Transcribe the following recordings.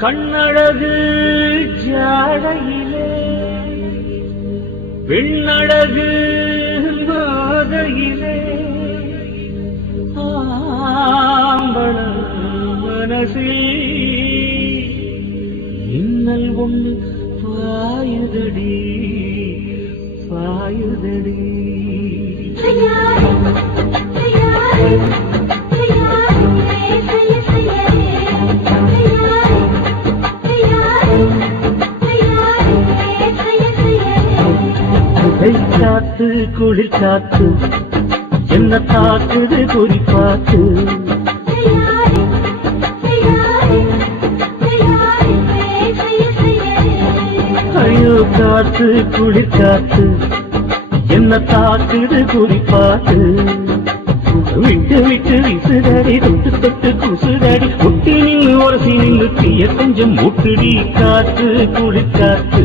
கண்ணழகு ஜாடையிலே பெண்ணழகு போதையிலே ஆம்பள மனசில் இன்னல் ஒன்று பாயுதடி பாயுதடி. காத்து குளிர் காத்து என்ன தாக்குது குறி பார்த்து ஐயோ காத்து குளிர் காத்து என்ன தாக்குது குறி பார்த்து விட்டு விட்டு விசுதடி தொட்டு தொட்டு குசுதடி ஒட்டி நின்று ஒரு நின்று தீய கொஞ்சம் முட்டுடி காத்து குளிர் காத்து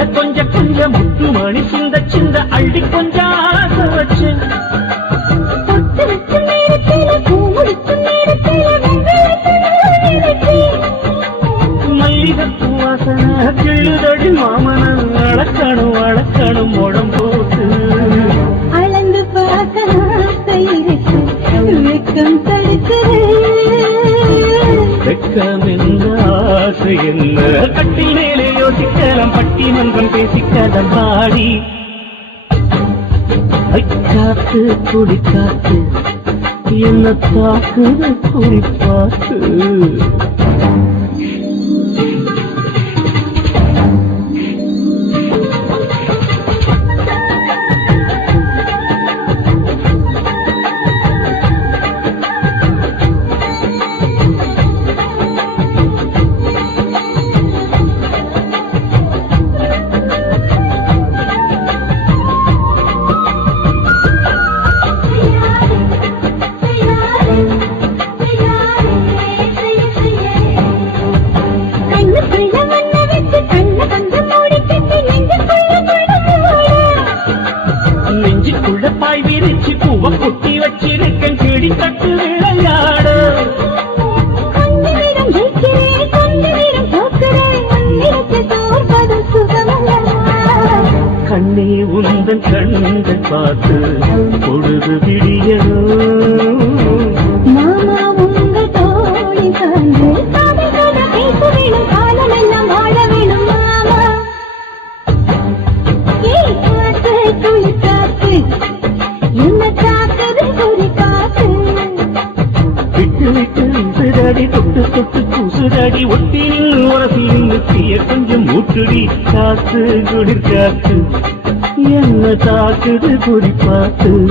நெத்தையில கொஞ்ச கொஞ்ச முத்து மணி சிந்த சிந்த அள்ளி கொஞ்சம் ஆசை வச்சு மல்லிகைப்பூ வாசனை கிள்ளுதடி மாமன அழக்கணும் அழக்கணும் முடம் போட்டு. அளந்து பார்க்க இருக்கு வெக்கம் என்ன ஆசை என்ன? கட்டி நண்பன் பேசி பட்டிமன்றம் பாடி. காத்து குடி காத்து என்ன தாக்குது குறிப்பாத்து. நெஞ்சுக்குள்ள பாய் விரிச்சு பூவ கொட்டி வச்சிருக்கேன். கிளி தட்டு விளையாடு கண்ணே உந்தன் கண்கள் பார்த்து பொழுது விடியணும் ஒட்டி நின்று கொஞ்சம் ஊட்டுடி. காத்து குடி காத்து. என்ன தாக்குது குறி பார்த்து.